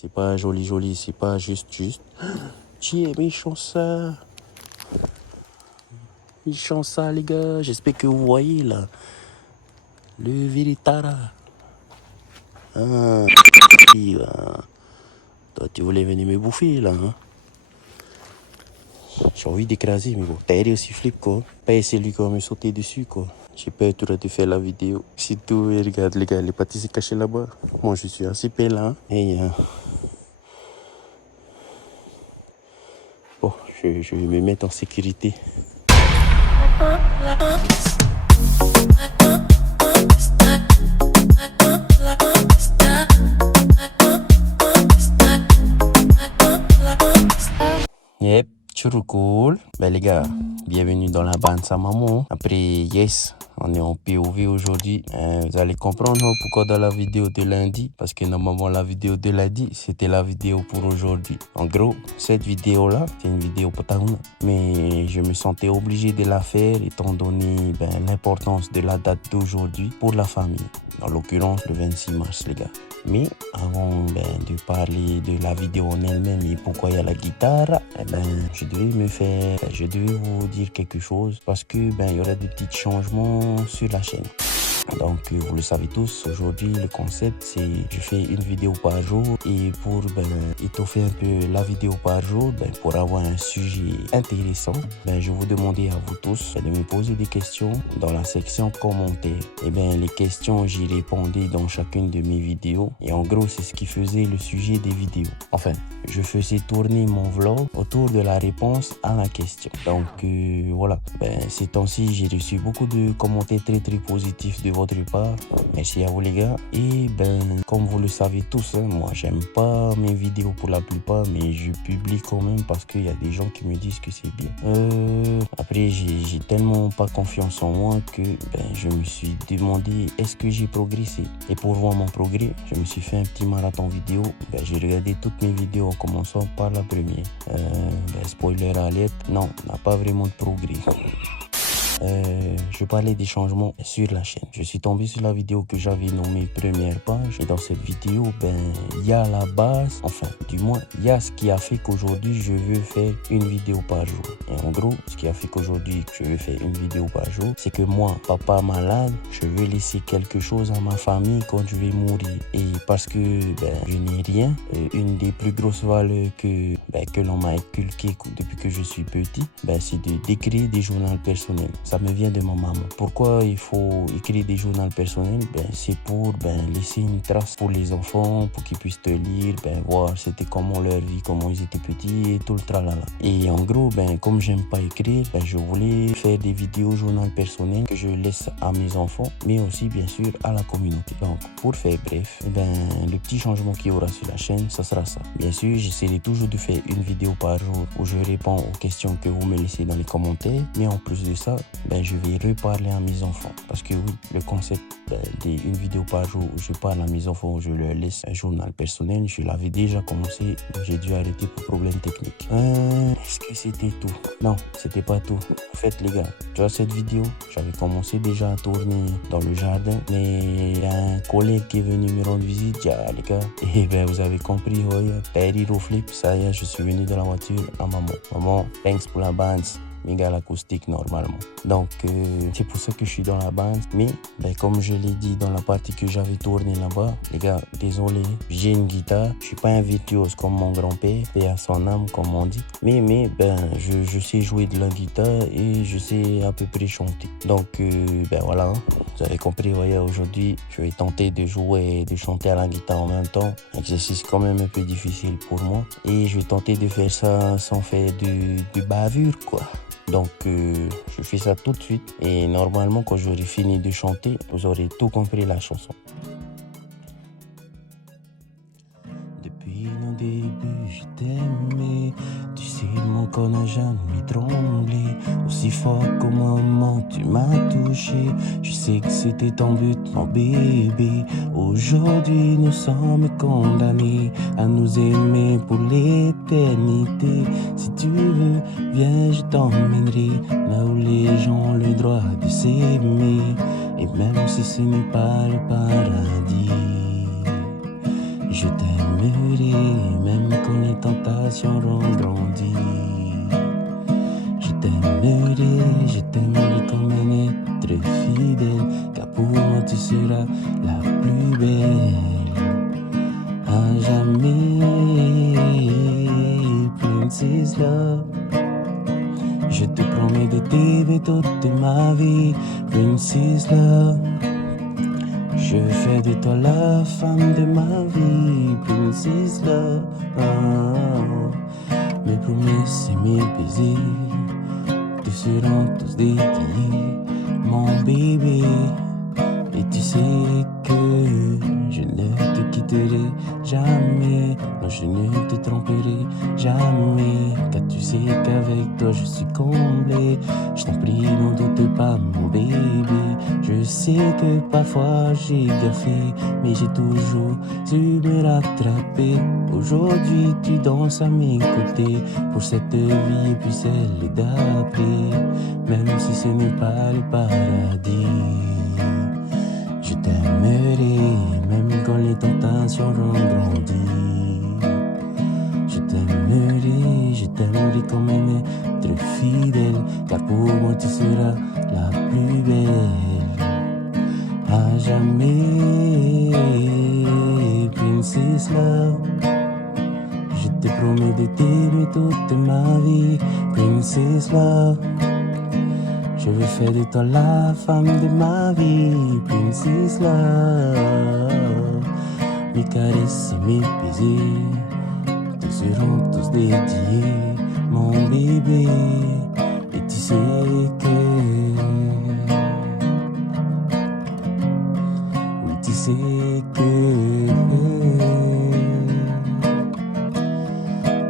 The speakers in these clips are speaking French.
C'est pas joli joli, c'est pas juste. Tu es méchant ça. Méchant ça les gars. J'espère que vous voyez là. Le Veritara. Ah, toi tu voulais venir me bouffer là, hein? J'ai envie d'écraser, mais bon, t'as aidé aussi flip quoi. Pas essayer lui quand me sauter dessus quoi. J'ai peur de faire la vidéo. C'est tout, et regarde les gars, les pâtisses sont cachées là-bas. Moi je suis assez là. Et bon, je vais me mettre en sécurité. Yep, toujours cool. Ben les gars, bienvenue dans la bande sa maman. Après, yes, on est en POV aujourd'hui. Vous allez comprendre pourquoi dans la vidéo de lundi. Parce que normalement, la vidéo de lundi, c'était la vidéo pour aujourd'hui. En gros, cette vidéo-là, c'est une vidéo potable. Mais je me sentais obligé de la faire étant donné l'importance de la date d'aujourd'hui pour la famille. En l'occurrence, le 26 mars, les gars. Mais avant de parler de la vidéo en elle-même et pourquoi il y a la guitare, je devais vous dire quelque chose parce que il y aura des petits changements sur la chaîne. Donc vous le savez tous, aujourd'hui le concept c'est je fais une vidéo par jour et pour étoffer un peu la vidéo par jour, pour avoir un sujet intéressant, je vous demandais à vous tous de me poser des questions dans la section commentaires. Et les questions j'y répondais dans chacune de mes vidéos et en gros c'est ce qui faisait le sujet des vidéos. Enfin, je faisais tourner mon vlog autour de la réponse à la question. Donc voilà, ces temps-ci j'ai reçu beaucoup de commentaires très positifs de votre part. Merci à vous les gars. Et comme vous le savez tous, moi j'aime pas mes vidéos pour la plupart, mais je publie quand même parce qu'il y a des gens qui me disent que c'est bien. Après j'ai tellement pas confiance en moi que je me suis demandé est-ce que j'ai progressé. Et pour voir mon progrès, je me suis fait un petit marathon vidéo. J'ai regardé toutes mes vidéos en commençant par la première. Spoiler alert, non, on n'a pas vraiment de progrès. Je parlais des changements sur la chaîne. Je suis tombé sur la vidéo que j'avais nommée première page et dans cette vidéo, il y a la base, enfin du moins il y a ce qui a fait qu'aujourd'hui je veux faire une vidéo par jour. Et en gros, ce qui a fait qu'aujourd'hui je veux faire une vidéo par jour, c'est que moi, papa malade, je veux laisser quelque chose à ma famille quand je vais mourir. Et parce que je n'ai rien, une des plus grosses valeurs que l'on m'a inculqué depuis que je suis petit, c'est d'écrire des journaux personnels. Ça me vient de ma maman. Pourquoi il faut écrire des journaux personnels? C'est pour laisser une trace pour les enfants, pour qu'ils puissent te lire, voir c'était comment leur vie, comment ils étaient petits et tout le tralala. Et en gros, comme j'aime pas écrire, je voulais faire des vidéos journal personnel que je laisse à mes enfants, mais aussi bien sûr à la communauté. Donc pour faire bref, le petit changement qu'il y aura sur la chaîne, ça sera ça. Bien sûr, j'essaierai toujours de faire une vidéo par jour où je réponds aux questions que vous me laissez dans les commentaires, mais en plus de ça, je vais reparler à mes enfants. Parce que oui, le concept d'une vidéo par jour où je parle à mes enfants, où je leur laisse un journal personnel, je l'avais déjà commencé. J'ai dû arrêter pour problème technique. Est-ce que c'était tout? Non, c'était pas tout. En fait, les gars, tu vois cette vidéo, j'avais commencé déjà à tourner dans le jardin, mais il y a un collègue qui est venu me rendre visite. Les gars, et vous avez compris, père au flip, ça y est, je suis venu dans la voiture à maman. Maman, thanks pour la bande. Méga acoustique normalement. Donc c'est pour ça que je suis dans la bande. Mais comme je l'ai dit dans la partie que j'avais tourné là-bas, les gars, désolé, j'ai une guitare. Je suis pas un virtuose comme mon grand-père, et à son âme comme on dit. Mais je sais jouer de la guitare et je sais à peu près chanter. Donc voilà, vous avez compris. Aujourd'hui, je vais tenter de jouer et de chanter à la guitare en même temps. Exercice quand même un peu difficile pour moi. Et je vais tenter de faire ça sans faire de bavure quoi. Donc je fais ça tout de suite et normalement quand j'aurai fini de chanter, vous aurez tout compris la chanson. Depuis nos débuts, je t'aimais. Tu sais, mon corps n'a jamais tremblé. Aussi fort qu'au moment tu m'as touché. Je sais que c'était ton but, mon bébé. Aujourd'hui, nous sommes condamnés à nous aimer pour l'éternité. Si tu veux, viens, je t'emmènerai là où les gens ont le droit de s'aimer. Et même si ce n'est pas le paradis, je t'aime. t'aimerai même quand les tentations auront grandi. Je t'aimerai comme un être fidèle, car pour moi tu seras la plus belle. À jamais, Princess Love. Je te promets de t'aimer toute ma vie, Princess Love. Je veux faire de toi la femme de ma vie, Princess Love. Mes promesses et mes baisers te seront tous dédiés, mon bébé. Et tu sais que je ne te quitterai jamais, non je ne te tromperai jamais, car tu sais qu'avec toi je suis comblé. Je t'en prie, n'en doute pas mon bébé. Je sais que parfois j'ai gaffé, mais j'ai toujours su me rattraper. Aujourd'hui tu danses à mes côtés, pour cette vie et puis celle d'après, même si ce n'est pas le paradis. Je t'aimerai même quand les tentations auront grandi. Je t'aimerai comme un être fidèle, car pour moi tu seras la plus belle. À jamais, Princess Love. Je te promets de t'aimer toute ma vie, Princess Love. Je veux faire de toi la femme de ma vie, Princess Love. Mes caresses et mes baisers te seront tous dédiés, mon bébé. Et tu sais que, oui tu sais que,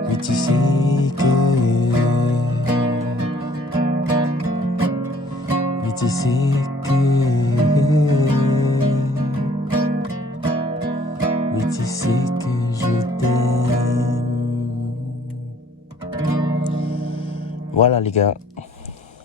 oui tu sais que. Tu sais que, oui tu sais que je t'aime. Voilà les gars,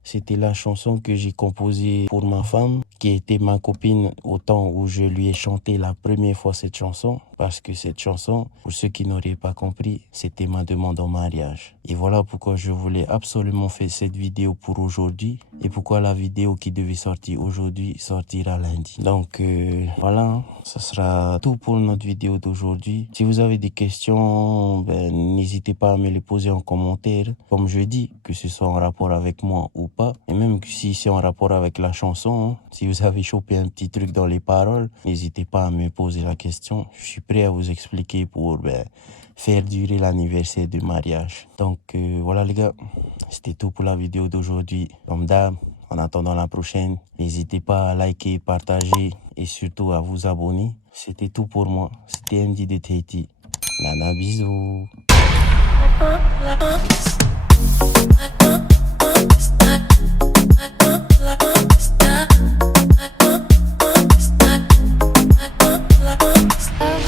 c'était la chanson que j'ai composée pour ma femme, qui était ma copine au temps où je lui ai chanté la première fois cette chanson. Parce que cette chanson, pour ceux qui n'auraient pas compris, c'était ma demande en mariage. Et voilà pourquoi je voulais absolument faire cette vidéo pour aujourd'hui. Et pourquoi la vidéo qui devait sortir aujourd'hui sortira lundi. Donc voilà, ça sera tout pour notre vidéo d'aujourd'hui. Si vous avez des questions, n'hésitez pas à me les poser en commentaire. Comme je dis, que ce soit en rapport avec moi ou pas. Et même si c'est en rapport avec la chanson, si vous avez chopé un petit truc dans les paroles, n'hésitez pas à me poser la question. Je suis prêt à vous expliquer pour faire durer l'anniversaire du mariage. Donc voilà les gars, c'était tout pour la vidéo d'aujourd'hui. Comme d'hab, en attendant la prochaine, n'hésitez pas à liker, partager et surtout à vous abonner. C'était tout pour moi. C'était MD de Tahiti. Nana, bisous.